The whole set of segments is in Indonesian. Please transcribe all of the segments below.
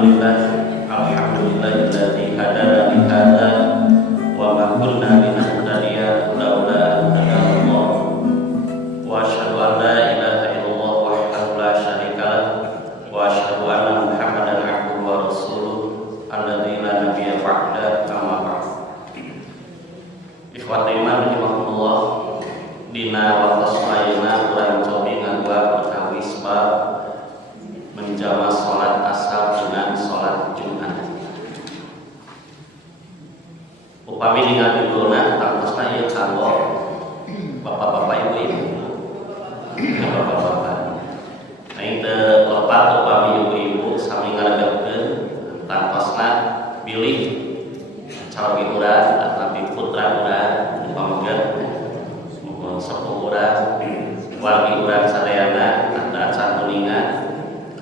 Alhamdulillahilladzi hadana li hadza wa ma kunna linahtadiya laula an hadana wa asyhadu an la ilaha illallah wahdahu la syarika lah wa asyhadu anna Muhammadan abduhu wa rasuluh alladzi la nabiyya ba'da amma ba'd. Ikhwati iman rahimakumullah, dina waktu sayyidina urang cobi ngagua perkawis bab menjama sholat asar dengan sholat Jumat. Upami ningali duluna tangtosna ieu kanggo bapak-bapak ibu-ibu. Bapak-bapak. Aing teu lepat upami ibu-ibu sami ngaregepkeun tangtosna bilih calon urang atapi putra urang umpamakeun sepuh urang wargi urang sadayana anda acan kuningan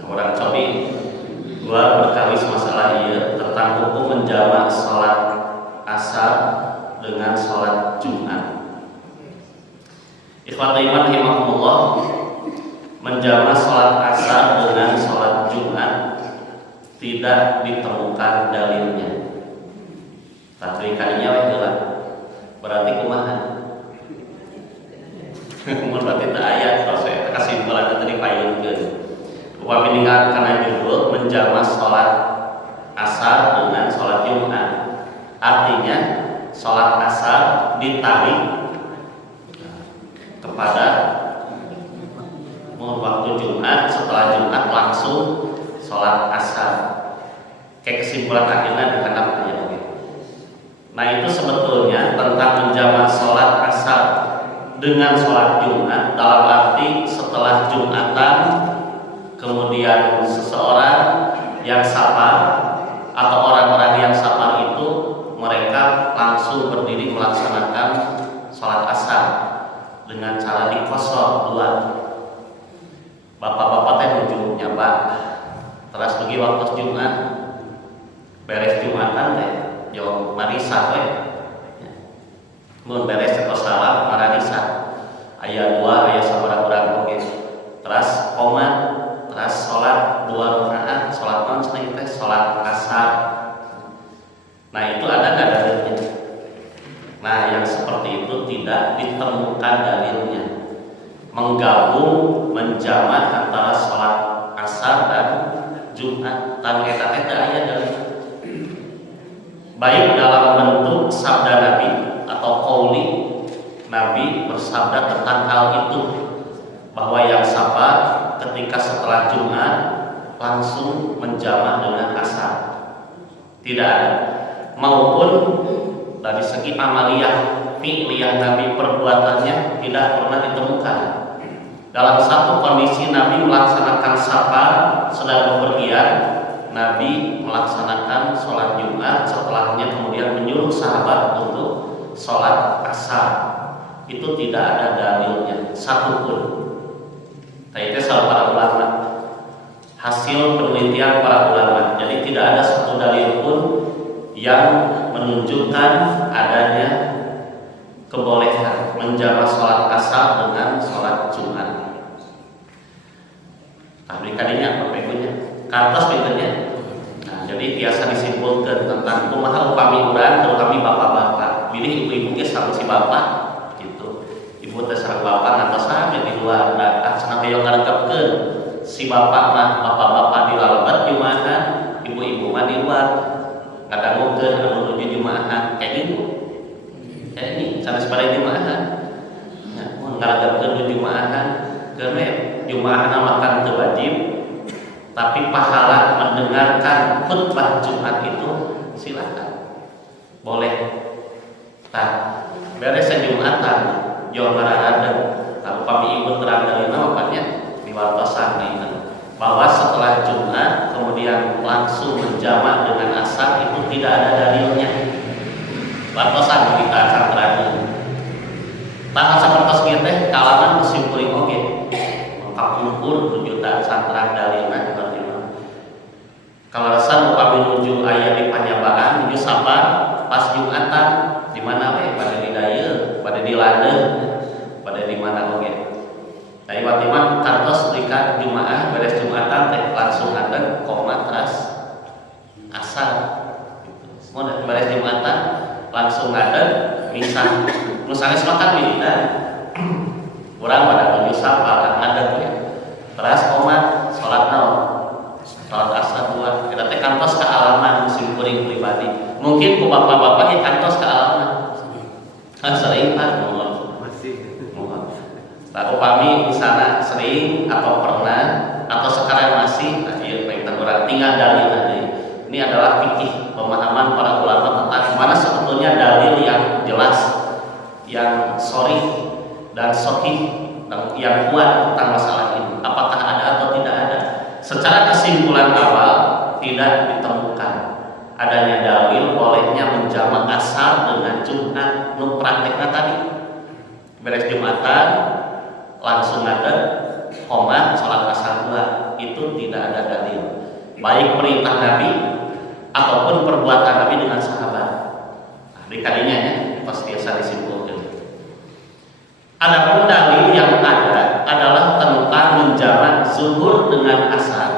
orang cobi gua berkawis masalah ieu tentang hukum menjamak salat asar dengan salat Jumat. Ikhwatul iman rahimakumullah, menjamak salat asar dengan salat Jumat tidak ditemukan dalilnya. Tapi kalinya we heula. Berarti kumaha? Mun berarti teu aya tos kesimpulan tadi payungkeun. Upami ningat kana judul menjamak salat asar dengan salat Jumat. Artinya salat asar ditarik kepada waktu Jumat, setelah Jumat langsung salat asar. Kayak kesimpulan akhirnya dihanap aja gitu. Nah itu sebetulnya tentang menjamak salat asar dengan salat Jumat dalam arti setelah Jumatan kemudian seseorang yang safar atau orang-orang yang safar itu mereka langsung berdiri melaksanakan sholat asar dengan cara dikosor dua. Bapak-bapak teh nuju nyapa terus pergi waktu Jumat beres Jumatan teh yo marisa we mun beres tos salam marisa aya dua aya sabaraha urang oge terus qomat terus sholat 2 rakaat sholat non teh sholat asar. Nah itu ada nggak dalilnya? Nah yang seperti itu tidak ditemukan dalilnya. Menggabung menjamak antara sholat asar dan Jumat tan eta teh teu aya dalil. Baik dalam bentuk sabda Nabi atau qauli Nabi bersabda tentang hal itu bahwa yang safar ketika setelah Jumat langsung menjamak dengan asar tidak ada, maupun dari segi amaliyah fi'liyah Nabi perbuatannya tidak pernah ditemukan. Dalam satu kondisi Nabi melaksanakan safar sedang bepergian, Nabi melaksanakan sholat Jumat, setelahnya kemudian menyuruh sahabat untuk sholat asar. Itu tidak ada dalilnya satupun. Itu salah para ulama, hasil penelitian para ulama. Jadi tidak ada satu dalil pun yang menunjukkan adanya kebolehan menjamak sholat asar dengan sholat Jumat. Tapi kadinya apa pegunya? Kartos pinternya. Nah, jadi biasa disimpulkan tentang kumaha upami urang terutama bapak-bapak. Pilih ibu-ibu ge sareng si bapak gitu. Ibu teh sareng bapak ngantosan di luar datang cenah hoyong ngaregepkeun. Si bapak mah bapak-bapak di lalebet Jumatan, ibu-ibu mah di luar. Ngadangukeun anu nuju Jumatan kayak gitu. Kayak ini sanes pada Jumatan. Nah, mun ngaregepkeun nuju Jumatan, keureuh Jumatan makan teu wajib. Tapi pahala mendengarkan khutbah Jumat itu silakan, boleh. Tak beres Jumatan, jauh ada. Kalau kami ibu terang dari makanya diwartosan itu bahwa setelah Jumat kemudian langsung menjamak dengan asar itu tidak ada dalilnya. Wartosan kita akan terang. Nah seperti teh kalangan kesimpulan oke, mengkakumpul kejutaan santrang dalilnya. Kalau rasa upami nuju aya di panyabaan nuju sabar pas Jumatan di mana we pada di dayeuh pada di landeung pada di mana oge. Dari Fatimah kantos rika Jumaah beres Jumatan teh langsung hadeng qomat ras asar gitu. Mau dari beres Jumatan langsung ngadeg misah nu sanes makan wiridan urang pada menuju sapa ngadeg ya teras komat salat naon salat asar dua kita teh kantos ka alaman musim kuring pribadi mungkin ku bapak-bapak ya kantos ka alaman kan sering kan tak upami di sana sering atau pernah atau sekarang masih tadi pengen orang tinggal dalil tadi. Ini adalah fikih pemahaman para ulama tentang mana sebetulnya dalil yang jelas, yang sharih dan sahih dan yang kuat tentang masalah ini. Apakah ada atau tidak ada? Secara kesimpulan awal tidak ditemukan adanya dalil bolehnya menjamak asar dengan Jumat nu praktekna tadi. Beres Jumatan langsung ada komat salat asar dua itu tidak ada dalil baik perintah Nabi ataupun perbuatan Nabi dengan sahabat. Nah, dikalinya ya pas biasa disimpulkan. Adapun dalil yang ada adalah tentang menjamak zuhur dengan asar.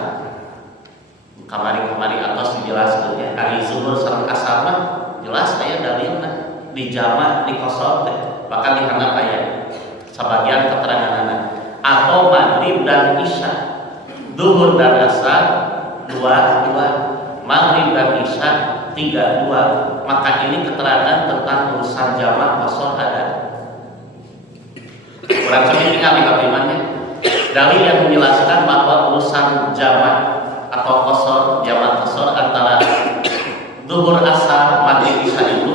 Kamari atas dijelaskan ya kali zuhur sareng asar mah jelas aya dalilna dijamak di kosong bahkan dihandap aya sebagian keterangan atau maghrib dan isya, zuhur dan asar dua, maghrib dan isya 3, 2. Maka ini keterangan tentang urusan jamak qasar ada. Kurang lebih tinggal di kalimatnya. Dalil yang menjelaskan bahwa urusan jamak atau qasar, jamak qasar antara zuhur asar maghrib isya itu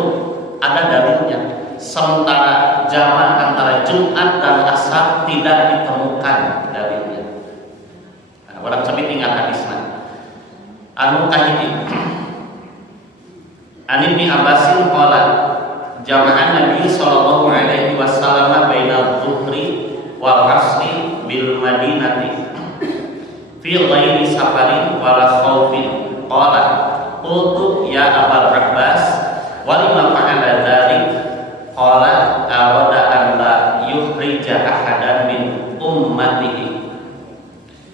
ada dalilnya. Sementara jamak antara Jumat dan asar tidak ditemukan dalilnya. Nah, orang sampai tinggal hadisna. Anu kahiji. An Ibnu Abbasin qala jama'an Nabi sallallahu alaihi wasallam bainal zuhri wal asri bil Madinati fi ghairi safarin wala khaufin qala qultu ya Abul Abbas wa lima fa'ala dzalik qala arada an la yuhrija ahadan min ummatihi.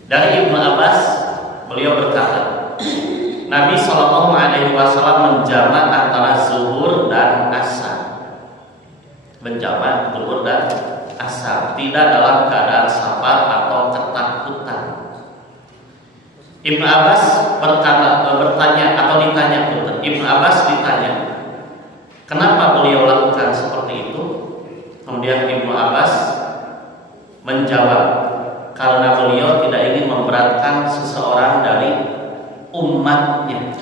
Dari Ibnu Abbas beliau berkata Nabi sallallahu alaihi wasallam menjamak antara zuhur dan asar. Menjamak zuhur dan asar tidak dalam keadaan safar atau ketakutan. Ibnu Abbas bertanya atau ditanya Ibnu Abbas ditanya kenapa beliau lakukan seperti itu? Kemudian Ibnu Abbas menjawab, karena beliau tidak ingin memberatkan seseorang dari umatnya.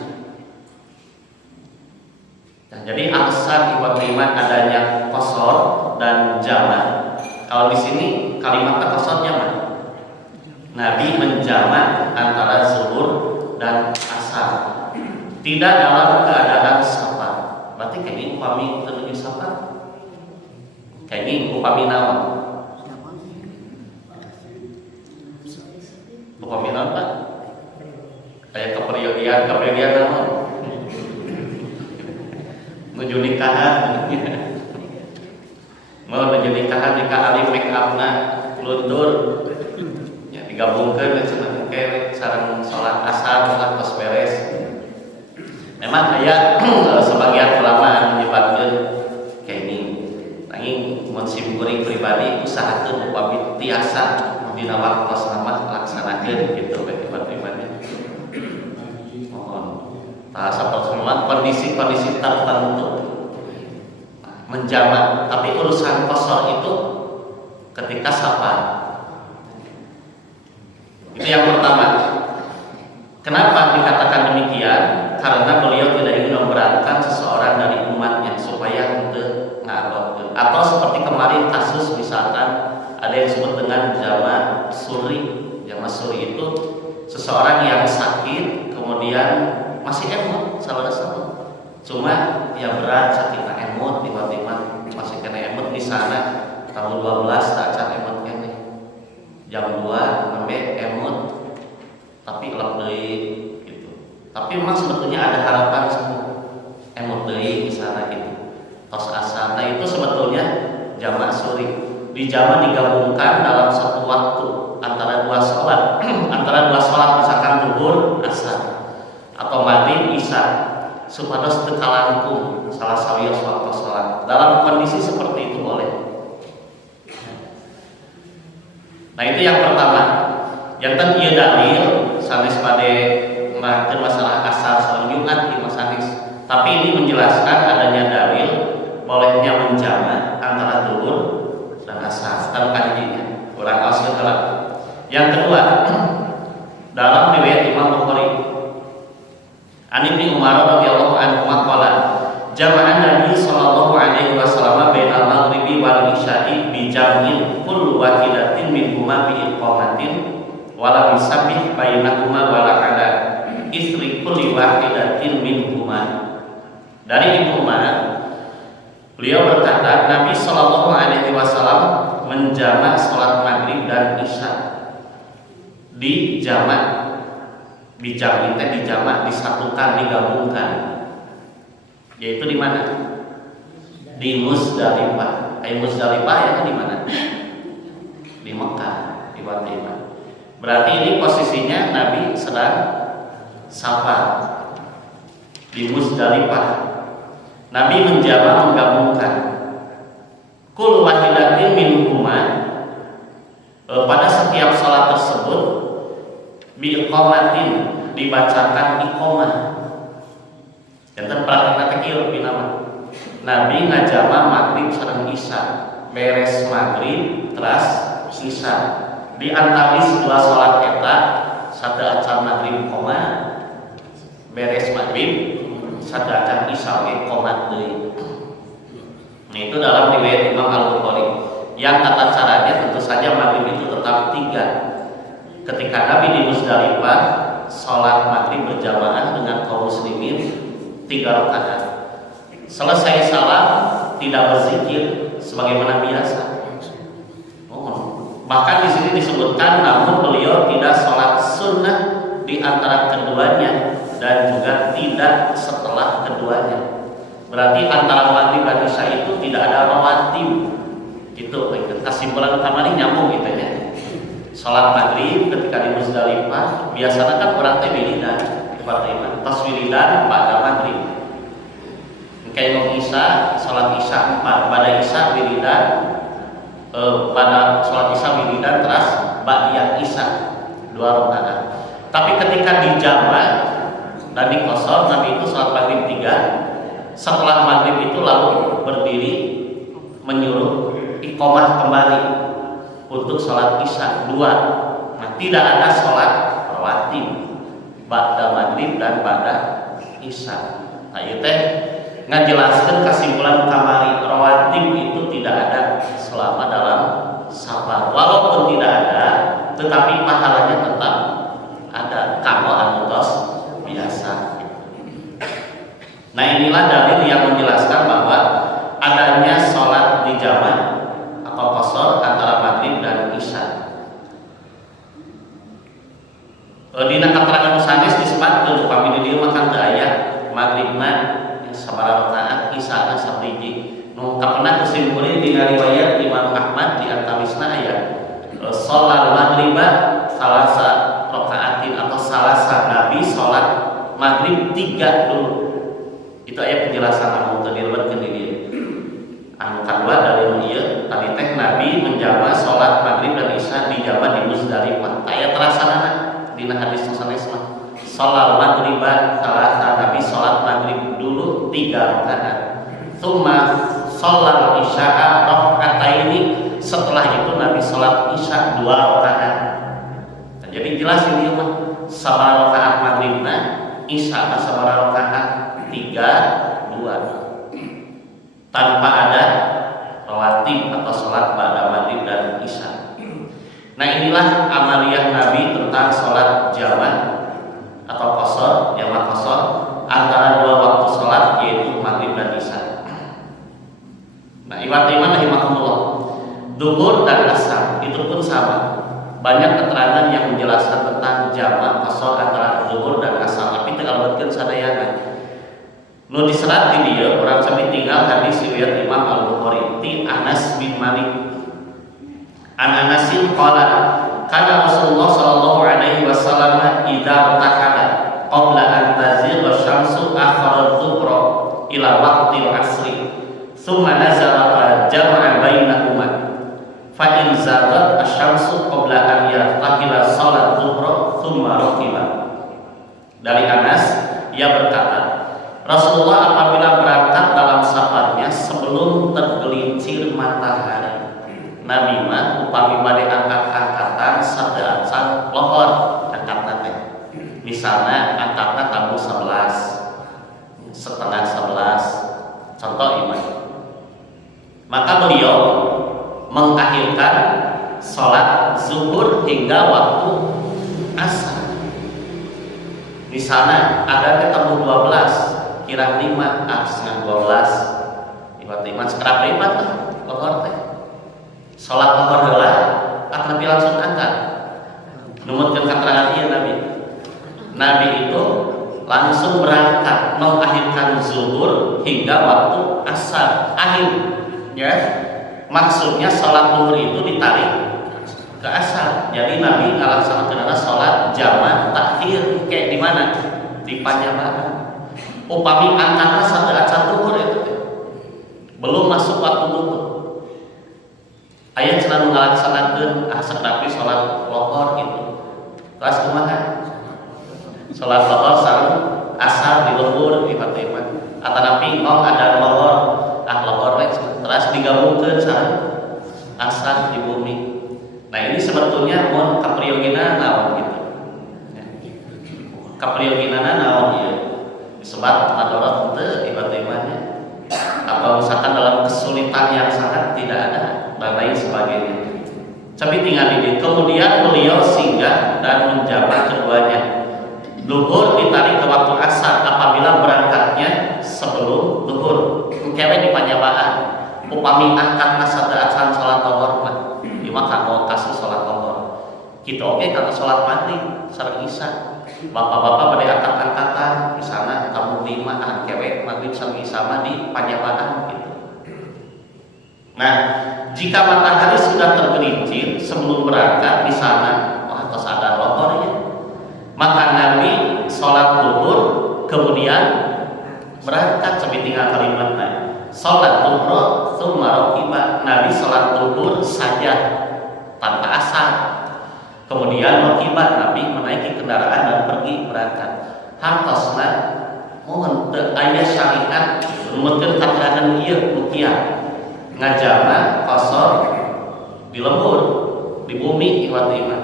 Nah, jadi alasan ikhwat iman adanya qasar dan jamak. Kalau di sini kalimat qasar jamak. Nabi menjamak antara zuhur dan asar. Tidak dalam keadaan safar. Berarti kayak ini upami menuju safar. Kayak ini upami naon? Upami naon Pak? Kayak kepergian naon? Menuju nikahan. Mau menuju nikahan nikah alif make upna luntur. Ya digabungkan dengan kayak sareng salat asar salat pas beres. Memang aya sebagian ulama menyebutkan kayak ini. Nanging mun simkuring pribadi usahakeun upami tiasa dina waktos nama laksanakeun gitu bagi pribadi. Mohon. Tah saperti kondisi-kondisi tertentu menjamak, tapi urusan qasar itu ketika safar. Itu yang pertama. Kenapa dikatakan demikian? Karena beliau tidak ingin memberatkan seseorang dari umatnya supaya henteu ngabot. Atau seperti kemarin kasus misalkan ada yang disebut dengan jamak suri. Jamak suri itu seseorang yang sakit kemudian masih emot salah satu. Cuma ya berat sakitnya emot tiba-tiba masih kena emot di sana tahun 12 tak acan emot kene. Jam 2 sampai emot tapi elak deui gitu. Tapi memang sebetulnya ada harapan sembuh. Emot deui di sana gitu. Tos asar. Nah itu sebetulnya jamak suri. Di jamak digabungkan dalam satu waktu antara dua sholat. Antara dua sholat misalkan zuhur, asar atau maghrib, isya. supados teu kalangkung salah sawios waktu salat. Dalam kondisi seperti itu boleh. Nah itu yang pertama. Yang ieu dalil sanes bade merangkeun masalah asar sareng Jumat ieu sanes. Tapi ini menjelaskan adanya dalil bolehnya menjama antara zuhur dan asar. Kan kajinya. Urang aos heula. Yang kedua, dalam riwayat Imam Bukhari An Ibnu Umar radhiyallahu anhu qala jama'an Nabi sallallahu alaihi wasallam bainal maghribi wal isya'i bi jam'in kullu wahidatin minhuma bi iqamatin wala misabih bainahuma wala ala istri kulli wahidatin minhuma. Dari Ibnu Umar, beliau berkata Nabi sallallahu alaihi wasallam menjamak salat maghrib dan isya di jamak. Bijam itu dijamak, disatukan, digabungkan. Yaitu di mana? Di Muzdalifah. Muzdalifah itu di mana? Di Mekah, di Batimah. Berarti ini posisinya Nabi sedang safar di Muzdalifah. Nabi menjamak, menggabungkan. Kul wahidatin minhuma, pada setiap salat tersebut biqomatin dibacakan iqomah. Jantan praktek kieu binama. Nabi ngajama maghrib sareng isya, beres maghrib teras isya. Di antawis dua salat eta sada acan maghrib koma, beres maghrib sada acan isya ge qomat deui. Nah itu dalam riwayat Imam Al-Bukhari. Yang tata caranya tentu saja maghrib itu tetap 3. Ketika Nabi di Muzdalifah sholat maghrib berjamaah dengan kaum muslimin 3 rakaat. Selesai salat tidak berzikir sebagaimana biasa. Bahkan di sini disebutkan namun beliau tidak sholat sunnah di antara keduanya dan juga tidak setelah keduanya. Berarti antara maghrib dan isya itu tidak ada rawatib. Itu kesimpulan utama ini nyambung gitu ya. Salat maghrib ketika di Muzdalifah biasanya kan orang teh wiridan di Batimah, pas wiridan pada maghrib. Kayak isya, salat isya pada isya wiridan, pada salat isya wiridan terus ba'diyah isya 2 rakaat. Tapi ketika di jamak dan di qashar Nabi itu salat maghrib 3, setelah maghrib itu lalu berdiri menyuruh iqomah kembali untuk sholat isya 2. Nah tidak ada sholat rawatib ba'da maghrib dan ba'da isya. Nah itu teh ngajelaskeun kesimpulan kamari rawatib itu tidak ada selama dalam safar. Walaupun tidak ada, tetapi pahalanya tetap ada kalau anu tos biasa. Nah inilah dalil yang menjelaskan bahwa adanya sholat di jamak atau qashar antara maghrib dan isya. Dina keterangan sanes disebutkeun upami di dieu makan teu aya maghribna sabaraha rakaat isya sabriji. Nu kapenah kesimpulin dina riwayat Imam Ahmad di antawisna aya sholal maghriba salasa rakaatin atau salasa. Nabi sholat maghrib 3 dulu. Itu aya penjelasan anu teu dilebetkeun di dieu. Anu kadua dari ieu tadi teh Nabi menjama salat maghrib dan isya di jama di Muzdalifah. Aya terasanana dina hadis sanes mah. Salat maghriban salasa, Nabi salat maghrib dulu 3 rakaat. Tsumma salat isya raka'ataini, setelah itu Nabi salat isya 2 rakaat. Nah, jadi jelas ini mah sabaraha rakaat maghribna, isya sabaraha rakaat 3 2. Tanpa ada rawatib atau sholat ba'da maghrib dan isya. Nah inilah amaliyah Nabi tentang sholat jamak atau qashar, jamak qashar antara 2 waktu sholat yaitu maghrib dan isya. Nah iman rahimahumullah, zuhur dan asar itu pun sama. Banyak keterangan yang menjelaskan tentang jamak qashar antara zuhur dan asar, tapi terkalebetkeun sadayana. Nu diserat di dia orang sampai tinggal hadis riwayat Imam Al-Bukhari ti Anas bin Malik. An Anasin qala kana Rasulullah sallallahu alaihi wasallam idza takala qabla an tazigha syamsu akhara Tsumma nazala fa jama'a bainahuma fa in zagat asy-syamsu qabla an yartahila shalat dhuhra tsumma raqiba. Dari Anas, ia berkata, Rasulullah apabila berangkat dalam safarnya sebelum tergelincir matahari, Nabi mah upami bade angkat-angkatan sadeacan lohor angkatna teh. Misalnya angkatna tabu 11, setengah 11, contoh iman. Maka beliau mengakhirkan sholat zuhur hingga waktu asar. Misalnya ada ketemu 12, kira 5, setengah 12, iman sekerap iman lah, lohor teh. Sholat lohor heula, akan langsung angkat. Numutkeun keterangan ieu Nabi itu langsung berangkat mengakhirkan zuhur hingga waktu asar. Akhir, ya. Maksudnya sholat zuhur itu ditarik ke asar. Jadi Nabi ngalaksanakeun sholat jamaah takhir kayak di mana? Di panjamahan. Upami angkatna sadeacan zuhur itu belum masuk waktu zuhur. Aya cenah nu ngalaksanakeun sakrapi sholat lohor gitu. Terus kumaha? Sholat lohor sareng asar di lembur di Fatimah. Atanapi ngong ada lohor, lohor we terus digabungkeun sareng asar di bumi. Nah ini sebetulnya mun kapriyogina naon gitu. Kapriyogina naon ya? Disebut madarat teu di Fatimahnya. Atau misalkan dalam kesulitan yang sangat tidak ada dan lain sebagainya. Tapi tinggal ini. Kemudian beliau singgah dan menjabat keduanya. Duhur ditarik ke waktu asar apabila berangkatnya sebelum duhur. Kewe di panjabaan. Upami angkat sadeacan salat lohor mah. Di maka mau kasus salat lohor. Kita oke kalau salat maghrib sareng isya. Bapak-bapak pada angkat-angkatan di sana kamu 5 kewe maghrib sareng isya mah di panjabaan gitu. Nah, jika matahari sudah tergelincir sebelum berangkat di sana, wah tos ada lohornya. Maka Nabi sholat duhur kemudian berangkat sampai tinggal kalimatnya. Sholat duhur tsumma raqiba. Nabi sholat duhur saja tanpa asar. Kemudian raqiba Nabi menaiki kendaraan dan pergi berangkat. Hartosna mohon teu aya syariat numutkeun katerangan ieu ruqyah. Ngajama kosor di lembur di bumi iwat iman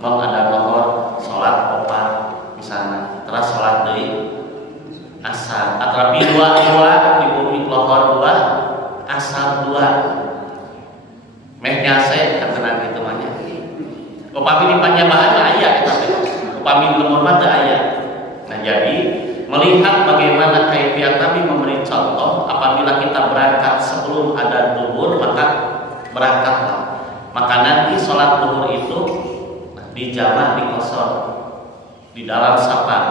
mau ada lohor sholat opat misalnya terus sholat deui asar atrapi dua di bumi lohor 2 asar 2 meh nyase katenan kitu mah nya upami di panjamahan aya eta teh upami lembur mah teu aya. Nah jadi melihat bagaimana kaifiat Nabi memberi contoh apabila kita berangkat sebelum ada duhur maka berangkatlah. Maka nanti sholat duhur itu dijamah di qasar di dalam safar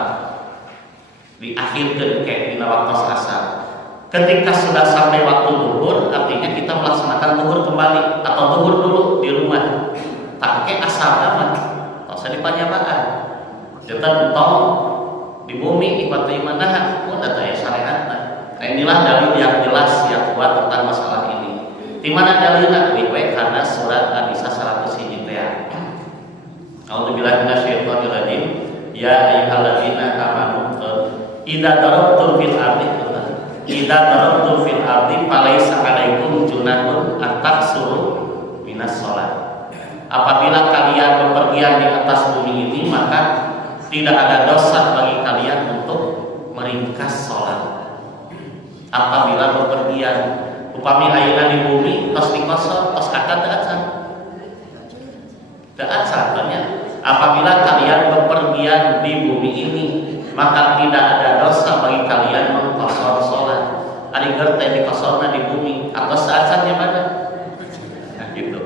diakhirkan kayak di waktu asar. Ketika sudah sampai waktu duhur artinya kita melaksanakan duhur kembali atau duhur dulu di rumah. Tak ke asar aman, tak usah dipanjamakan. Kita entong di bumi ibadah imanah pun ada ya syariat. Nah inilah dalil yang jelas yang kuat tentang masalah ini. Di mana dalilnya? Wiwek karena surat An-Nisa 100 teh. A'udzubillahi minasyaitonir rajim. Ya ayyuhalladzina amanu idza darabtum fil ardi falaisa 'alaikum junahun at-taqsuru minas shalah. Apabila kalian bepergian di atas bumi ini maka tidak ada dosa bagi kalian untuk meringkas sholat. Apabila bepergian, upami ayeuna di bumi, tos dikosor, tos akad teu acan. Apabila kalian bepergian di bumi ini, maka tidak ada dosa bagi kalian mengkosor sholat. Ari gerte dikosorna di bumi, atau seacannya mana? Nah, gitu.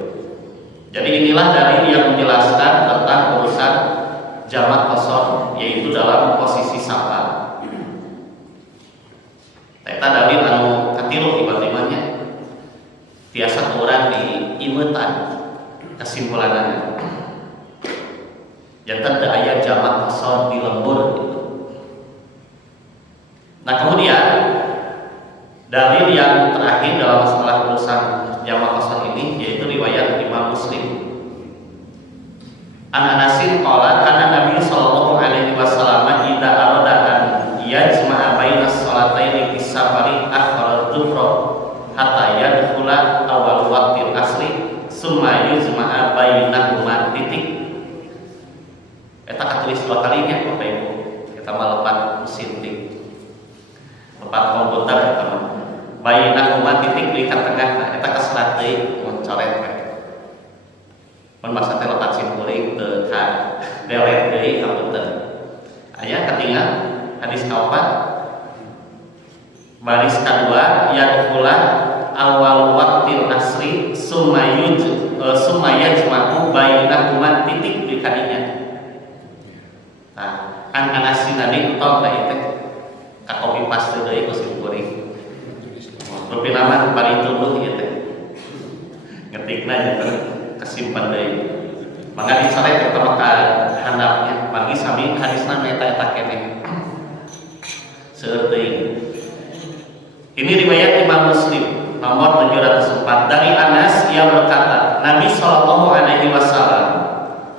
Jadi inilah dalil yang menjelaskan tentang urusan jamak kosor, yaitu dalam posisi safar. Eta dalil anu katilu ibatimannya tiasa kurang di imetan kesimpulannya. Jantan teu aya jamak kosor di lembur gitu. Nah kemudian dalil yang terakhir sahih dalam masalah urusan jamak qasar ini, yaitu riwayat Imam Muslim. An Anasin qala kana Nabi sallallahu alaihi wasallam idza arada an yajma'a bainas salataini fi safari akhara dhuhra hatta yadkhula awal waqtil asri summa yujma'a bainahuma titik. Eta katulis dua kalinya Bapak Ibu. Kita melepat mesin tik. Lepat komputer eta mah. Bainahuma titik di tengah eta kasrat deui mun coret we. Mun masa teh lepat simkuring teu ka delete deui komputer. Aya ketinggal hadis kaopat baris kedua yadkhula awal waqtil asri summa yajma'u bainahuma titik di kadinya. Nah, an Anasin tadi tong da teh ka copy paste deui ku simkuring. Rupi nama bari tuluh ieu teh. Ngetikna jeung kesimpan deui. Mangga dicoret eta maka handapnya bagi sami hadisna eta keneh. Seueur deui. Ini riwayat Imam Muslim nomor 704 dari Anas, ia berkata, Nabi Shallallahu Alaihi Wasallam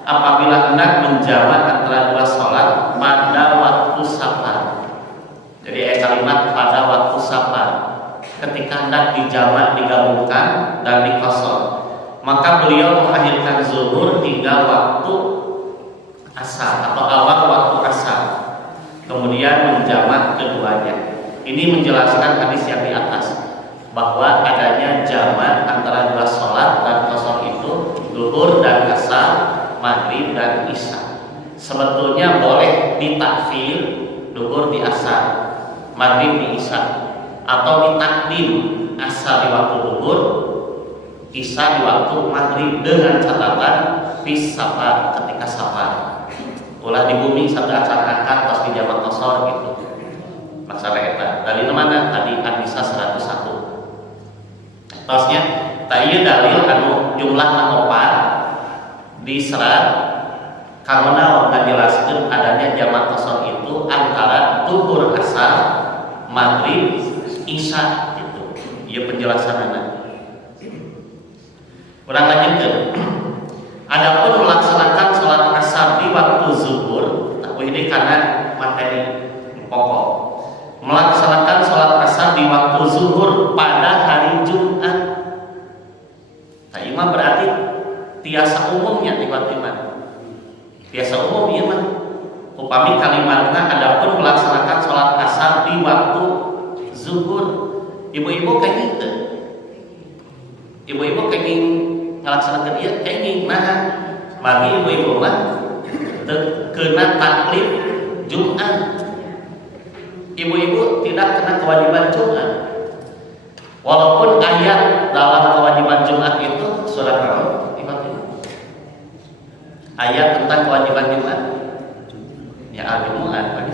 apabila hendak menjamak antara dua sholat pada waktu safar. Jadi kalimat pada waktu safar, ketika hendak dijamak digabungkan dan dikosor, maka beliau mengakhirkan zuhur hingga waktu asar atau awal waktu asar, kemudian menjamak keduanya. Ini menjelaskan hadis yang di atas bahwa adanya jamak antara dua sholat dan kosor itu zuhur dan asar, maghrib dan isya. Sebetulnya boleh ditakfir zuhur di asar, maghrib di isya, atau ditakdim asar di waktu zuhur, isya di waktu maghrib dengan catatan fis safar ketika safar. Ulah di bumi sabda acar angkat pas di jamak kosor gitu. Masalah eta dari mana tadi hadis 101. Tosnya tayeu dalil anu jumlahna 4 diserat karena ngajelaskeun adanya jamak qasar itu antara zuhur asar, maghrib, isya gitu. Ieu penjelasanana. Urang lanjutkeun. Adapun melaksanakan salat asar di waktu zuhur, ini karena materi pokok. Melaksanakan sholat asar di waktu zuhur pada hari Jumat. Nah, ini berarti tiasa umumnya tiba-tiba. Tiasa umum ya mah. Upami kalimatnya adapun melaksanakan sholat asar di waktu zuhur. Ibu-ibu kayak gitu. Ibu-ibu kayak ngelaksanakan dia kayak nah. Bagi ibu-ibu mah kena taklif Jumat. Ibu-ibu tidak kena kewajiban Jumat. Walaupun ayat dalam kewajiban Jumat itu surat apa? Ayat tentang kewajiban Jumat. Ya al-Jumu'ah.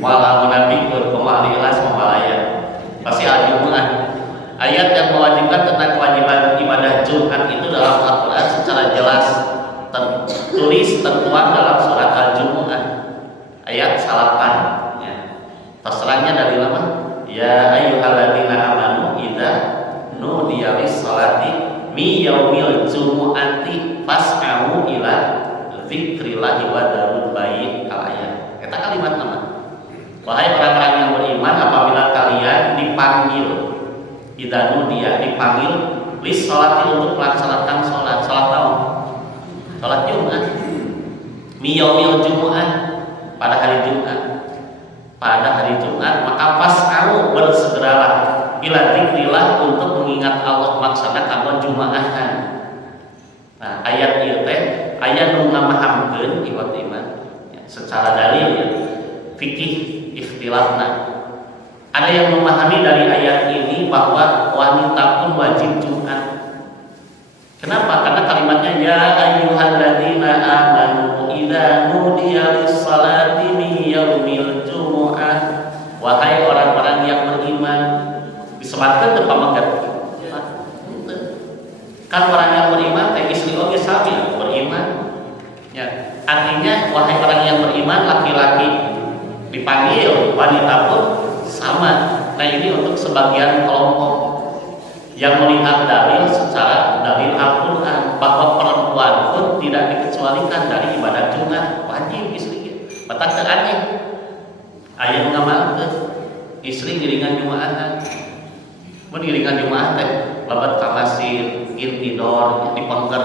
Wala munafiqun kama alilas mamalaya. Pasti al-Jumu'ah. Ayat yang mewajibkan tentang kewajiban ibadah Jumat itu dalam Al-Qur'an secara jelas tertulis tertuang dalam surat Al-Jumu'ah. Ayat 8. Terserahnya dari lama. Ya ayyuhalladzina amanu idza nudiya lis-sholati mi yaumil jumu'ati fas'au ila dzikrillahi wa dzarul bai' al-ayat. Eta kalimat nama. Wahai orang-orang yang beriman, apabila kalian dipanggil idza nudiya dipanggil lis-sholati untuk melaksanakan sholat tahu. Sholat Jumat. Mi yaumil jumu'ah pada hari Jumat. Pada hari Jumat, maka fas'au bersegeralah ila dzikrillah untuk mengingat Allah maksana kana jumaahan. Nah, ayat ieu teh aya nu ngamahamkeun iwat iman ya, secara dalil ya, fikih ikhtilafna. Ada yang memahami dari ayat ini bahwa wanita pun wajib Jumat. Kenapa? Karena kalimatnya ya ayyuhalladzina amanu idza nudiya lis-salati min yaumil jumu'ah. Wahai orang-orang yang beriman, disebutkan teu pamagat. Kan orang yang beriman teh istri oge sami beriman. Ya, artinya wahai orang yang beriman laki-laki dipanggil, wanita pun sama. Nah ini untuk sebagian kelompok yang melihat dalil secara dalil Al-Quran bahwa perempuan pun tidak dikecualikan dari ibadah Jumat, wajib istri. Batak aneh ayat ngamalkeun istri giringan Jumatan. Mun giringan Jumat teh lebat ka masjid, intidor, dipengker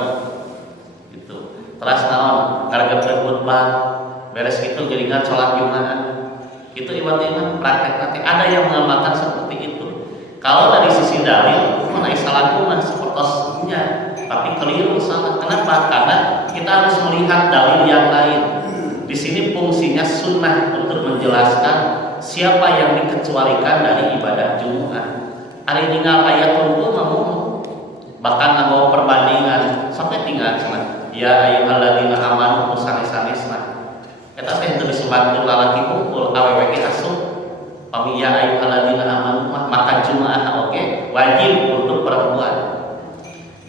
gitu. Terus naon ngarepkeun khutbah, beres itu giringan salat Jumat. Itu ibadah praktek nanti ada yang mengamalkan seperti itu. Kalau dari sisi dalil, mengenai salat mah sepertinya, tapi keliru salah. Kenapa? Karena kita harus melihat dalil yang lain. Di sini fungsinya sunnah untuk menjelaskan siapa yang dikecualikan dari ibadah Jumat. Ari tinggal ayat tunggu mau bahkan nggawa perbandingan sampai tinggal sama ya ayyuhalladzina amanu sanes-sanesna. Eta teh teu disebutkeun lalaki kumpul awewe ge asup. Pami ya ayyuhalladzina amanu maka Jumat oke wajib untuk perempuan.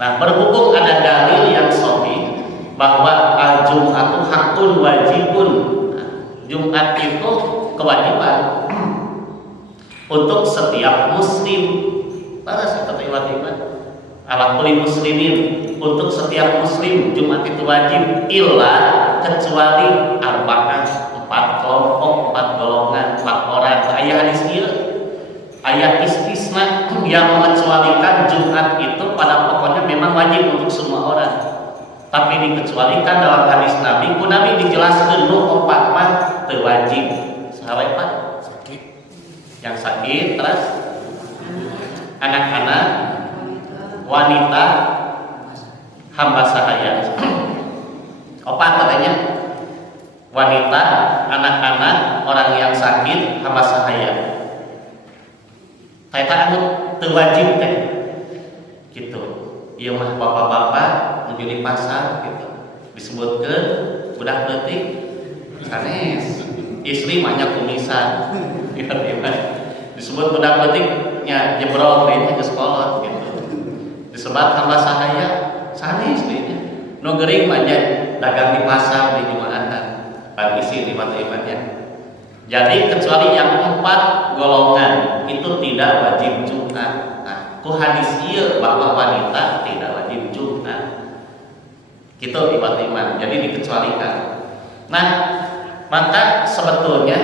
Nah, berhubung ada dalil yang sahih bahwa al-Jum'atu hakun wajibun. Nah, Jumat itu kewajiban untuk setiap muslim. Para seperti iman ala kulli muslimin, untuk setiap muslim Jumat itu wajib illa kecuali arba'ah, 4 kelompok, 4 golongan, 4 orang. Ayat hadis ieu ayat istisna yang mengecualikan Jumat itu pada pokoknya memang wajib untuk semua orang. Tapi dikecualikan dalam hadis Nabi, ku Nabi dijelaskeun nu 4 mah teu wajib. Sahabat Pak? Sakit. Yang sakit, terus anak-anak, wanita, hamba sahaya. Opat katanya wanita, anak-anak, orang yang sakit, hamba sahaya. Kaita anu teu wajib teh. Gitu. Ieu mah bapak-bapak nuju di pasar gitu. Disebutkeun budak leutik sanes. Istri mah nya kumisan. Gitu. Disebut budak leutiknya jebrol deui ke sekolah gitu. Disebut hamba sahaya sanes deui. Nu geuring mah dagang di pasar di Jumatan. Isi di mata imannya. Jadi kecuali yang 4 golongan itu tidak wajib Jumat. Nah, ku hadis ieu bahwa wanita tidak wajib Jumat. Gitu di mata iman. Jadi dikecualikan. Nah, maka sebetulnya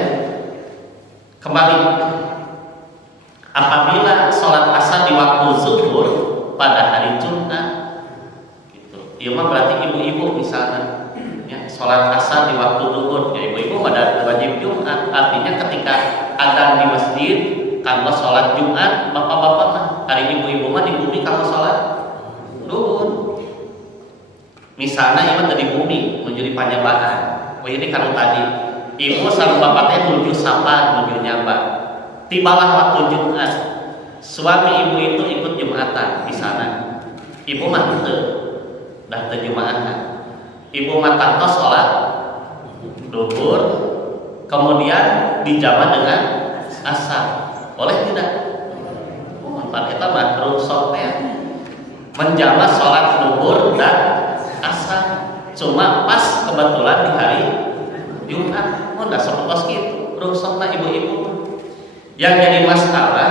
kembali apabila sholat asar di waktu zuhur pada hari Jumat, gitu. Ieu mah berarti ibu-ibu misalnya sholat asar di waktu duhur, ya ibu-ibu pada wajib Jumat. Artinya ketika adzan di masjid kanggo sholat Jumat, bapak-bapak mah hari ibu-ibu mah di bumi kanggo sholat duhur. Misalnya ibu tadi bumi menuju panyabaan, oh ini kalau tadi ibu sama bapaknya menuju sapa, menuju nyamba. Tibalah waktu Jumat, suami ibu itu ikut Jumatan di sana. Ibu mah teu dah teu Jumatan. Ibu matangtos sholat duhur, kemudian dijama dengan asar, boleh tidak? Manfaat kita mah ruksoknya menjama sholat duhur dan asar, cuma pas kebetulan di hari Jumat. Mau dasar kos gitu, ruksoknya ibu-ibu. Yang jadi masalah,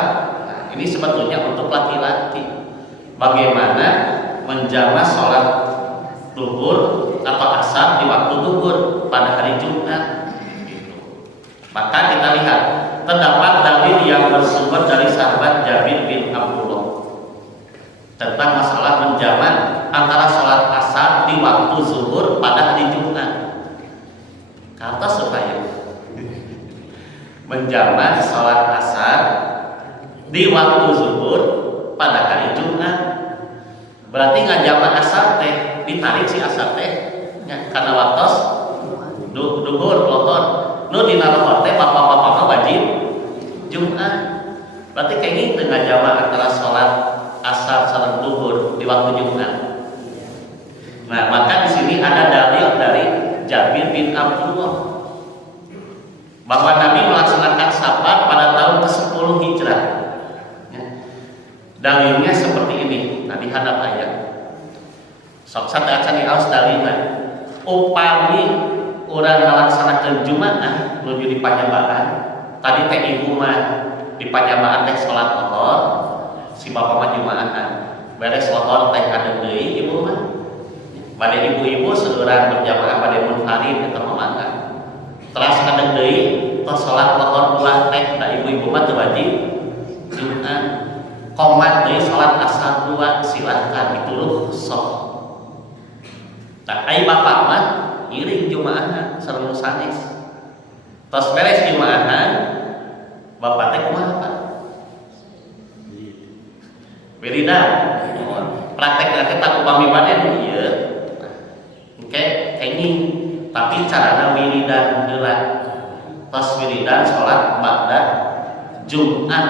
nah ini sebetulnya untuk laki-laki, bagaimana menjama sholat duhur atau asar di waktu duhur pada hari Jumat gitu. Maka kita lihat terdapat dalil yang bersumber dari sahabat Jabir bin Abdullah tentang masalah menjamak antara sholat asar di waktu zuhur pada hari Jumat. Kata supaya menjamak sholat asar di waktu zuhur pada hari Jumat, berarti ngajamak asar teh ditarik si asar teh ya, karena waktu duhur lohor nu dina lohor teh bapak-bapak wajib Jumat. Berarti kayak gitu ngajamak antara sholat asar sareng duhur di waktu Jumat. Nah, maka di sini ada dalil dari Jabir bin Abdullah bahwa Nabi melaksanakan safar pada tahun ke-10 Hijrah. Ya. Dalilnya seperti ini. Nah, di hadap ayat. Sok sate acan diaos dalilna. Upami urang ngalaksanakeun Jumaah nuju di panyabaan, tadi teh ibu mah di panjamaan teh sholat lohor, si bapak mah jumaahan. Beres lohor teh ada deui ibu mah. Pada ibu-ibu seueuran berjamaah pada munfarid eta mah mangga. Teras ada deui tos sholat lohor ulah teh da ibu-ibu mah teu wajib Jumat. Qomat deui sholat asar 2 silahkan itu rukhsah. Nah, ai bapak mah iring jumaahan sareng sanes. Tos beres jumaahan bapak teh kumaha Pak? Wiridan. Praktek tak upami badan ieu. Oke, ini tapi carana wiridan heula. Tos wiridan salat ba'da Jumat.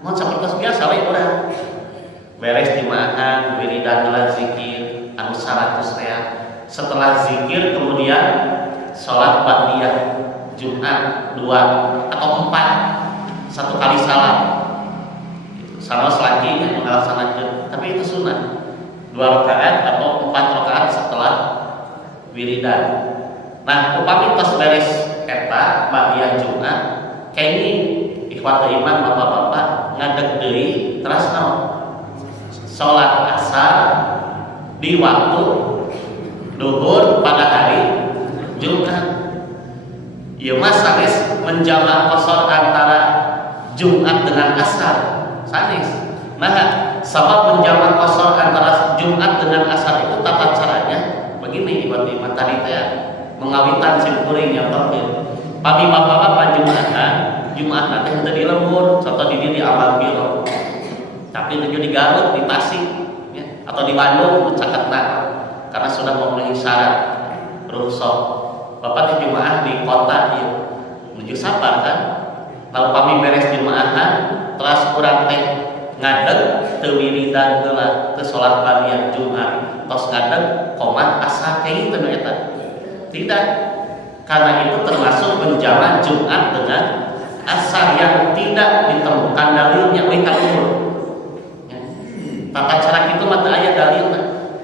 Mun sapertos biasa we urang. Beres jumaahan wiridan heula zikir anu 100 real. Setelah zikir kemudian salat ba'diyah Jumat 2 atau 4 1 kali salam. Sama selanjutnya melaksanakan, tapi itu sunnah 2 rakaat atau 4 rakaat setelah wiridan. Nah, upami tos beres eta ba'diyah Jumat, kayaknya ikhwat iman bapak-bapak ngadeg deui teras naon? Salat asar di waktu duhur pada hari Jumat. Ieu mah sanes menjamak qasar antara Jumat dengan asar. Sanes. Nah, sabab menjamak qasar antara Jumat dengan asar itu tata caranya begini ibarat tadi teh mengawitan simkuring yang penting. Pagi bapak-bapak Jumat teh teu di lembur, contoh di dieu di Amal Biro. Tapi tuju di Garut, di Tasik, ya, atau di Bandung caketna karena sudah memenuhi syarat rukhsah. Bapak di Jumat di kota ieu menuju Sapar kan. Lalu kami beres jumaahan teras urang teh ngadeg teu wiridan heula teu salat ba'diyah Jumat tos ngadeg qomat asar kitu nu eta. Tidak, karena itu termasuk menjamak Jumat dengan asar yang tidak ditemukan dalilnya oleh kaumur. Tata cara itu mah teu aya dalilna.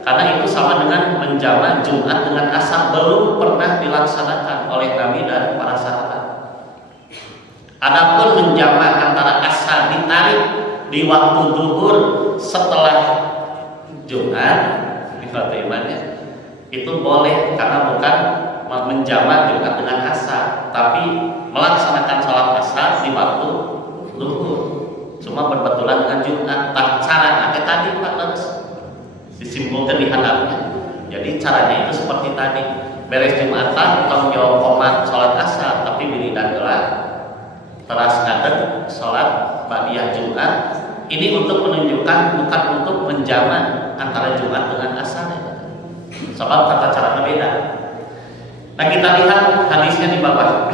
Karena itu sama dengan menjamak Jumat dengan asar belum pernah dilaksanakan oleh Nabi dan para sahabat. Adapun menjamak antara asar ditarik di waktu zuhur setelah Jumat, imannya itu boleh karena bukan menjamak Jumat dengan asar, tapi melaksanakan sholat asar di waktu zuhur. Cuma berbetulan dengan Jumat. Cara tadi Pak Laras disimpulkan di hadapnya. Jadi caranya itu seperti tadi. Beres Jumatan tong jawab qomat sholat asar, tapi wiridan heula. Teras ngadeg sholat ba'diyah Jumat. Ini untuk menunjukkan bukan untuk menjamak antara Jumat dengan asar. Sebab tata caranya beda. Nah, kita lihat hadisnya di bawah.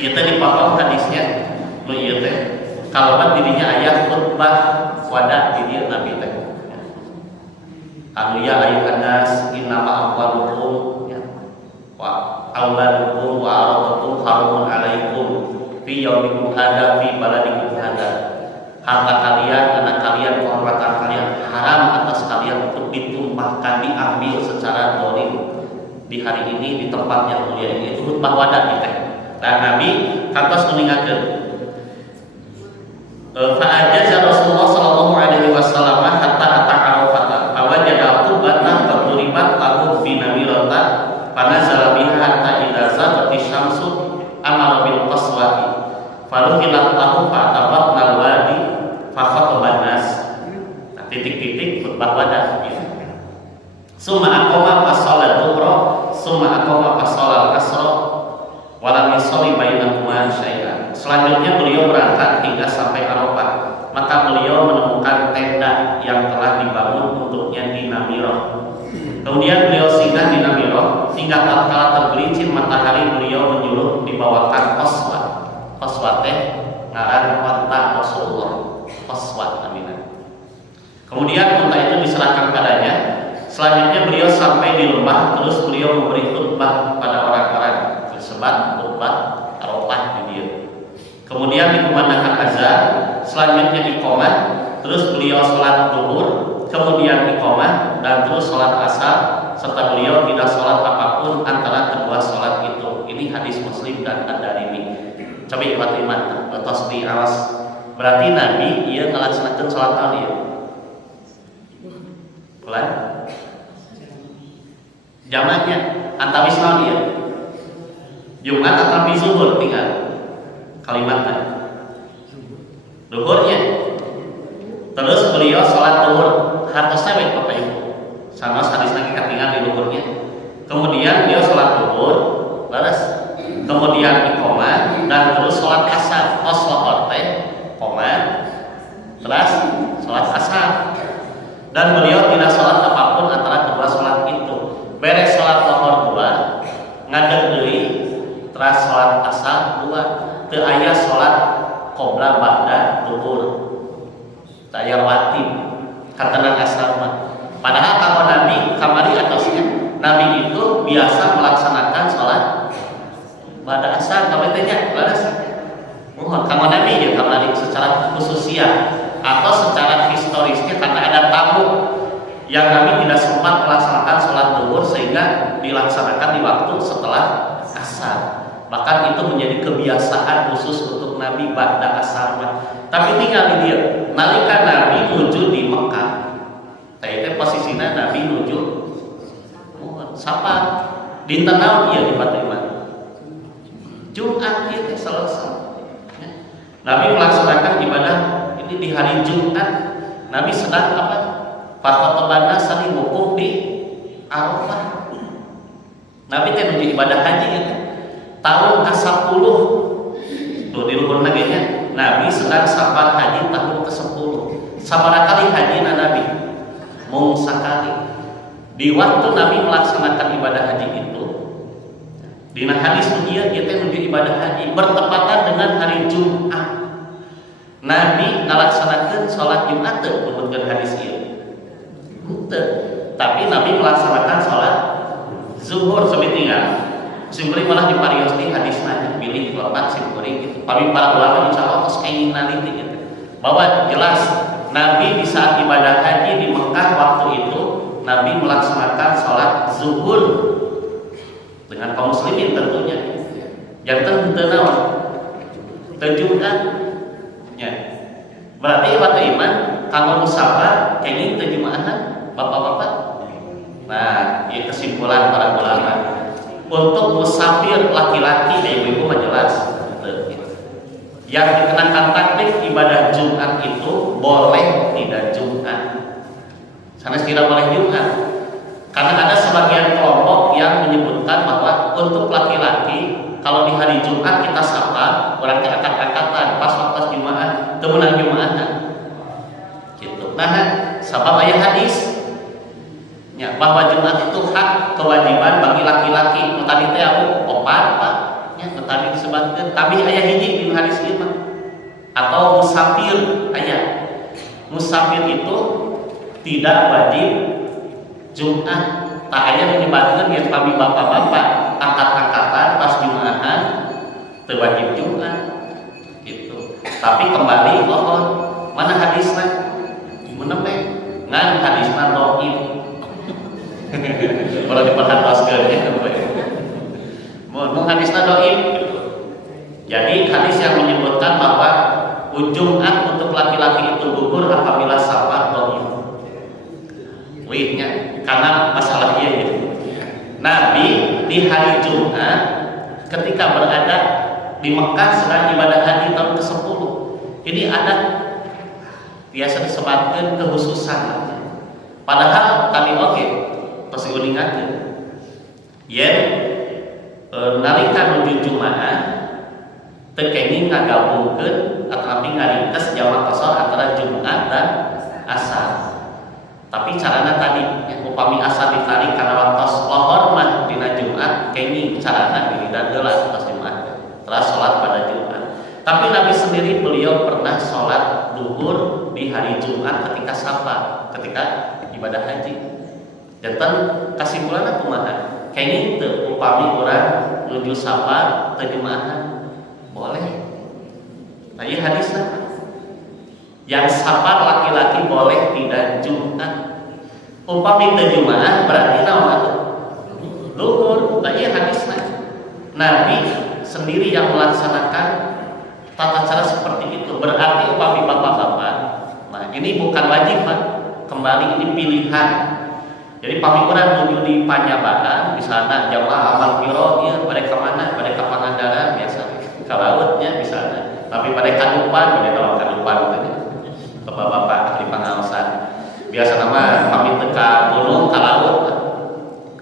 Ieu teh dipotong hadisnya. Nu ieu teh kalawan dirinya ayat khutbah wada di dieu Nabi teh. Anu ya ayuhan nas innama amwalukum wa auladukum wa aradukum harumun alaikum fi yaumikum hadza fi baladikum hadza. Harta kalian, anak kalian, kehormatan kalian haram atas kalian untuk ditumpahkan, diambil secara dolim di hari ini di tempat yang mulia ini. Itu khutbah wada teh. Dan Nabi kantos meningakeun fa'ajaza Rasulullah sallallahu alaihi wasallam hatta ata Arafah fawajada qubatan qaduribat lahu binamirata fanazala biha hatta idza zaghat asy-syamsu amara bil qaswati faluhilat lahu fa'tabatna al-wadi fa khataban nas. Titik-titik khutbah wada. Summa aqama fa shalat dhuhra summa aqama fa shalat asra wa lam yusalli bainahuma syai'an. Selanjutnya beliau berangkat hingga sampai Arafah. Maka beliau menemukan tenda yang telah dibangun untuknya di Namirah. Kemudian beliau singgah di Namirah hingga tatkala tergelincir matahari beliau menyuruh dibawakan qaswa. Qaswa teh ngaran unta Rasulullah. Qaswa namina. Kemudian unta itu diserahkan padanya. Selanjutnya beliau sampai di lembah, terus beliau memberi khutbah pada orang-orang. Disebut khutbah Arafah di dia. Kemudian dikumandangkan azan, selanjutnya iqamah, terus beliau sholat zuhur, kemudian iqamah, dan terus sholat asar, serta beliau tidak sholat apapun antara kedua sholat itu. Ini hadis Muslim dan Ad-Darimi. Coba iman tos di awas. Berarti Nabi ia melaksanakan sholat tahlil. Pelan. Jamaknya antawis naon ieu? Jumat atau zuhur tinggal kalimatnya. Zuhurnya. Terus beliau sholat zuhur hartosna baik Bapak Ibu. Sama hadis lagi katingan di zuhurnya. Kemudian beliau sholat zuhur, balas. Kemudian iqamah dan terus sholat asar. Sholat teh koma, terus sholat asar. Dan beliau tidak sholat apapun antara kedua sholat itu. Beres sholat zuhur 2, ngadeg deui, terus sholat asar 2. Teu aya sholat qobla ba'da zuhur. Teu aya wajib karena asar mah. Padahal kalau Nabi kamari atosnya Nabi itu biasa melaksanakan sholat ba'da asar kabeh balas. Mohon kamu Nabi ya kamari secara khususia atau secara historisnya karena ada tamu yang Nabi tidak sempat melaksanakan sholat zuhur sehingga dilaksanakan di waktu setelah asar. Bahkan itu menjadi kebiasaan khusus untuk Nabi ba'da asar. Tapi tinggal di dia. Nalika Nabi menuju di Mekah. Tadi posisinya Nabi menuju sapa dinten naon ieu di Fatimah. Jumat ieu teh selesai. Nabi melaksanakan ibadah ini di hari Jumat. Nabi sedang apa? Fakotobana saling wukuf di Arafah. Nabi teh menuju ibadah haji itu tahun ke-10. Tuh di luhur nagenya Nabi sedang safar haji tahun ke-10. Sabaraha kali hajina Nabi? Mung sakali. Di waktu Nabi melaksanakan ibadah haji itu, dina hadis ieu teh menuju ibadah haji bertepatan dengan hari Jumat. Nabi ngalaksanakeun sholat Jumat teu menurutkeun hadis ieu? Henteu. Tapi Nabi melaksanakan sholat zuhur sabitinggal. Simkuring malah diparios di hadisna pilih lopat simkuring gitu. Tapi para ulama insyaallah tos kenging naliti gitu. Bahwa jelas Nabi di saat ibadah haji di Mekah waktu itu Nabi melaksanakan sholat zuhur dengan kaum muslimin tentunya. Janten henteu naon? Teu Jumat. Ya. Berarti waktu iman kanggo musafir kenging teu Jumatan, Bapak-bapak. Nah, ieu kesimpulan para ulama. Untuk musafir laki-laki ibu-ibu mah jelas. Yang dikenakan taklif ibadah Jumat itu boleh tidak Jumat. Sanes tidak boleh Jumat. Karena ada sebagian kelompok yang menyebutkan bahwa untuk laki-laki kalau di hari Jumat kita safar, berarti angkat-angkatan pas waktu Jumat, temenang Jumatan. Gitu. Nah, sabab aya hadis ya, bahwa Jumat itu hak kewajiban bagi laki-laki. Tadi teh aku opat Pak, ya tadi disebutkan. Tapi aya hiji di hadis ieu mah. Atau musafir aya. Musafir itu tidak wajib Jumat. Tak hanya menyebabkan ya kami bapak-bapak angkat-angkatan pas Jumatan teu wajib Jumat gitu. Tapi kembali mohon mana hadisna? Menempe ngan hadisna dhaif. Kalau diperhatikan ya, mohon hadisna dhaif. Jadi hadis yang menyebutkan bahwa Jumat untuk laki-laki itu gugur apabila safar dhaif. Wihnya karena masalah dia gitu. Nabi di hari Jumat ketika berada di Mekah sedang ibadah haji tahun ke-10. Ini ada biasa disebutkan kekhususan. Padahal tadi oke, terus diingatkan. Yen nalika nuju Jumat teu kenging ngagabungkeun ataupun ngaringkes jamak qasar antara Jumat dan Asar. Tapi carana tadi yang upami asar ditarik karena waktu lohor mah dina Jumat kenging carana dilidah heula pas Jumat terus sholat pada Jumat. Tapi Nabi sendiri beliau pernah sholat duhur di hari Jumat ketika safar, ketika ibadah haji. Janten kesimpulanna kumaha? Kenging teu upami urang nuju safar teu Jumatan boleh. Nah, ieu hadisna yang safar laki-laki boleh tidak Jumat. Upami teu Jumat berarti naon atuh? Duhur. Nah, ieu hadisna. Nabi sendiri yang melaksanakan tata cara seperti itu. Berarti upami bapak-bapak, nah ini bukan wajib Pak, kembali ini pilihan. Jadi pamikuran menuju di Panyabaan, di sana jamaah amal piro, ya pada kemana? Pada ke Pangandaran biasa, ke lautnya di sana. Tapi pada Kadupan, pada dalam Kadupan gitu. Bapak-bapak ahli pengawasan. Biasa nama kami teka gunung ke laut,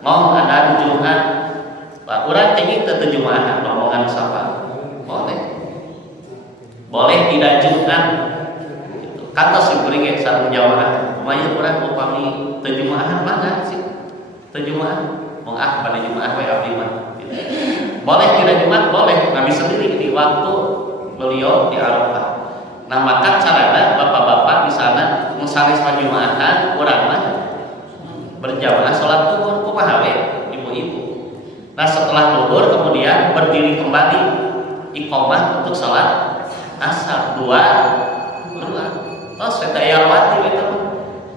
ngomong ada Jumat. Pak urang tinggi ke Jumat, ngomongan siapa? Boleh tidak Jumat. Kata si kuring sareng jamaah, lumayan urang upami teu Jumaahan mana sih? Teu Jumat. Mong pada Jumat we abdi mah. Boleh tidak Jumat? Boleh. Nabi sendiri di waktu beliau di Arafah. Nah, maka caranya bapak-bapak di sana sanes Jumaahan urang mah berjamaah salat zuhur kumaha we ibu-ibu. Nah, setelah zuhur kemudian berdiri kembali iqamah untuk salat asar dua. Terus kita yawati itu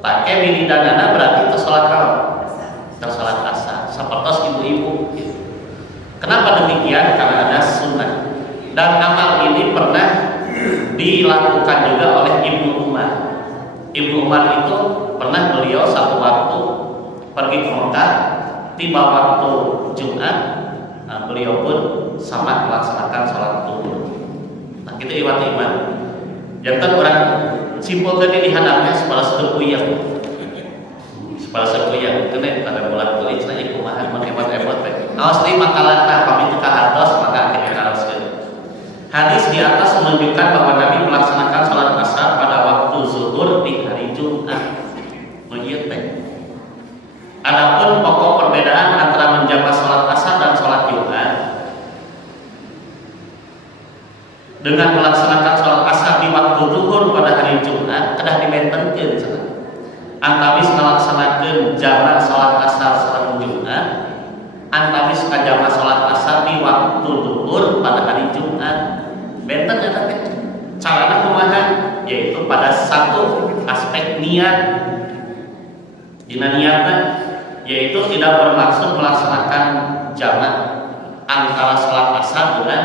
pakai wiridanana berarti itu salat malam, salat asar. Seperti ibu-ibu. Kenapa demikian? Karena ada sunnah. Dan amal ini pernah dilakukan juga oleh Ibnu Umar. Ibnu Umar itu pernah beliau satu waktu pergi ke Mekah, tiba waktu Jumat, nah, beliau pun sama melaksanakan sholat zuhur. Nah, kita iwat iman. Jangan orang simpul tadi dihadapnya sebalas terkuyang, sebalas terkuyang. Itu nih pada bulan kulit, saya kumahan menghemat-hemat. Awas nih makalah kami tukar atas maka akhirnya harus. Hadis di atas menunjukkan bahwa Nabi melaksanakan sholat asar pada waktu zuhur di hari Jumat. Adapun pokok perbedaan antara menjamak sholat asar dan sholat Jumat dengan melaksanakan sholat asar di waktu zuhur pada hari Jumat kedah dibentenkeun cenah. Antawis melaksanakan jamak sholat asar sareng Jumat, antawis kajamak sholat asar di waktu zuhur pada hari Jumat. Benten ya teh. Carana kumaha? Yaitu pada satu aspek niat. Dina niatna yaitu tidak bermaksud melaksanakan jamak antara sholat asar dengan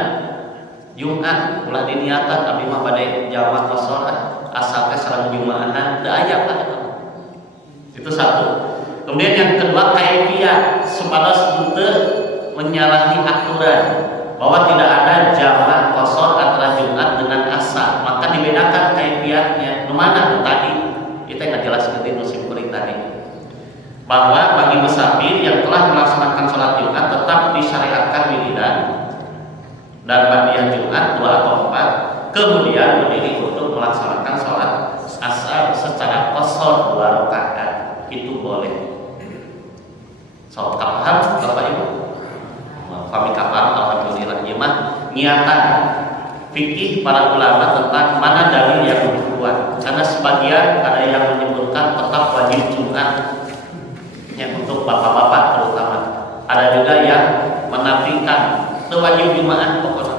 Jumat. Ulah diniatan tapi mah bade jamak qashar asar teh sareng Jumaahan teu aya Pak. Itu satu. Kemudian yang kedua kaifiyah supados henteu menyalahi aturan bahwa tidak ada jamak qashar antara Jumat dengan asar, maka dibedakan kaifiyatnya. Nu mana tadi? Kita ngajelaskeun di musim kuring tadi. Bahwa bagi musafir yang telah melaksanakan sholat Jumat tetap disyariatkan wiridan dan ba'diyah Jumat 2 atau 4, kemudian berdiri untuk melaksanakan sholat asar secara qashar 2 rakaat. Itu boleh. So, paham Bapak Ibu? Kami paham alhamdulillah. Ieu mah niatan fikih para ulama tentang mana dalil yang lebih kuat. Karena sebagian ada yang menyebutkan tetap wajib Jumat. Ya, untuk bapak-bapak terutama. Ada juga yang menafikan teu wajib Jumat pokoknya.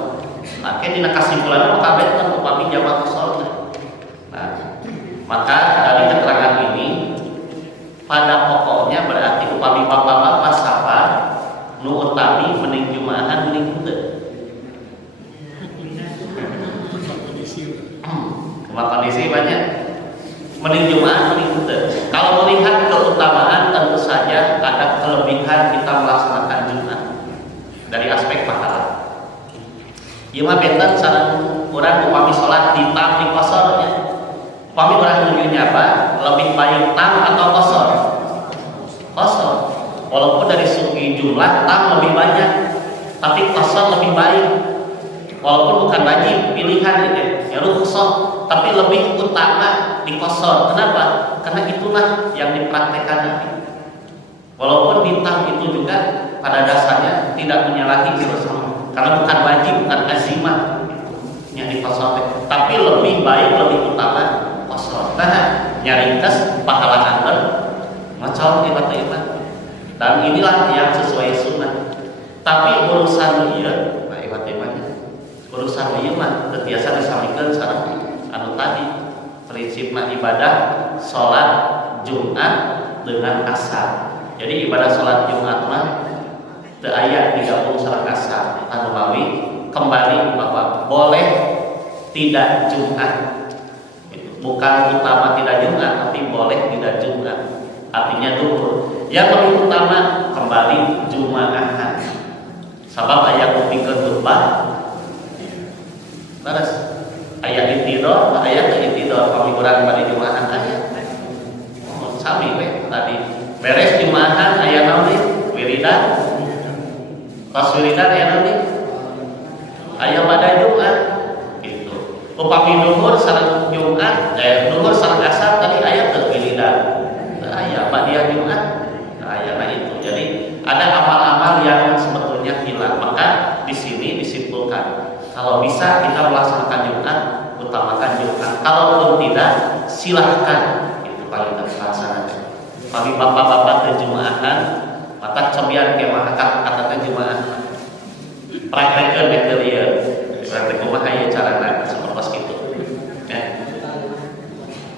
Nah, dina kasimpulanna maka benten upami jamak qashar. Nah, maka dari keterangan ini pada pokoknya berarti upami bapak-bapak safar nu utami mending Jumaahan mending henteu. Kondisi banyak mending Jumat mending henteu. Kalau melihat keutamaan tentu saja ada kelebihan kita melaksanakan Jumat dari aspek pahala. Ieu mah benten sareng urang upami salat di tam di qasarnya. Upami urang nujunya apa? Lebih baik tam atau qasar? Qasar. Walaupun dari segi jumlah tam lebih banyak, tapi qasar lebih baik. Walaupun bukan wajib, pilihan gitu. Ya rukhsah, tapi lebih utama di qasar. Kenapa? Karena itulah yang dipraktekkan Nabi. Walaupun bintang itu juga pada dasarnya tidak menyalahi bersama, karena bukan wajib, bukan azimah yang di qasar, tapi lebih baik, lebih utama qasar. Nah, nyaringkeus pahala angger macam ibadah. Dan inilah yang sesuai sunnah. Tapi urusan ieu, nah ibadah urusan ieu mah biasa disamikeun sareng anu tadi. Prinsip mah ibadah salat Jumat dengan asar. Jadi ibadah salat Jumat mah teu aya digabung sareng asar. Anu mawi kembali bahwa boleh tidak Jumat. Bukan utama tidak Jumat, tapi boleh tidak Jumat. Artinya duhur. Yang lebih utama kembali Jumaahan. Sabab ayat kupingkeun khutbah. Terus ayat intidor, ayat intidor kami kurang pada Jumaahan ayat. Sami we tadi beres Jumaahan ayat naon wiridan. Pas wiridan ayat naon ayat pada Jumat. Upami duhur sareng Jumat, duhur sareng asar tadi ayat teu wiridan. Ayat badiah Jumat. Ayat itu. Jadi ada amal-amal yang sebetulnya hilang. Maka di sini disimpulkan kalau bisa kita melaksanakan Jumat, utamakan Jumat. Kalaupun tidak, silahkan itu paling terlaksana. Bagi bapak-bapak ke Jumaahan, maka cobian kemah katakan Jumaah. Praktekkeun eta ieu. Praktek kumaha ieu carana sapertos kitu. Ya.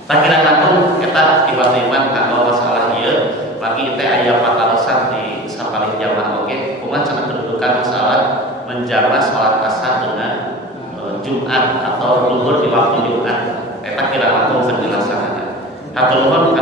Takira pun kita tiba-tiba kalau masalah ieu lagi teh aya patalosan di sapalih jamaah oge kumaha cenah kedudukan masalah menjamak salat asar dengan Jumat atau zuhur di waktu Jumat. Eta kira-kira penjelasanna. Hatur nuhun